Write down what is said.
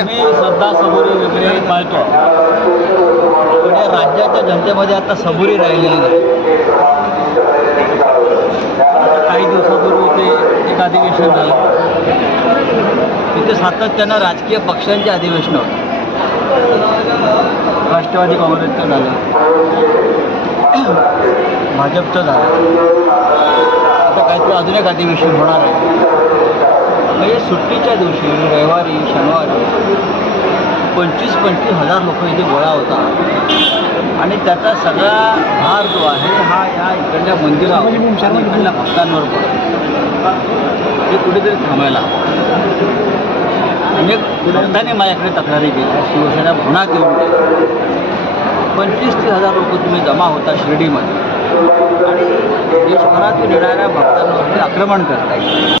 आम्ही श्रद्धा सबुरी वगैरे पाळतो, पण या राज्याच्या जनतेमध्ये आता सबुरी राहिलेली नाही. काही दिवसापूर्वी ते एक अधिवेशन झालं, तिथे सातत्यानं राजकीय पक्षांचे अधिवेशन होते. राष्ट्रवादी काँग्रेसचं झालं, भाजपचं झालं, आता काहीतरी अजून एक अधिवेशन होणार आहे. म्हणजे सुट्टीच्या दिवशी रविवारी शनिवारी 25,000 लोक इथे गोळा होता आणि त्याचा सगळा भार जो आहे हा या इकडल्या मंदिरावर आणि इकडल्या भक्तांवर पडतो. हे कुठेतरी थांबायला अनेक भक्तांनी माझ्याकडे तक्रारी केल्या, शिवसेना भवनात येऊन गेल्या. 25,000 लोक तुम्ही जमा होता शिर्डीमध्ये आणि देशभरातून येणाऱ्या भक्तांवरती आक्रमण करताय.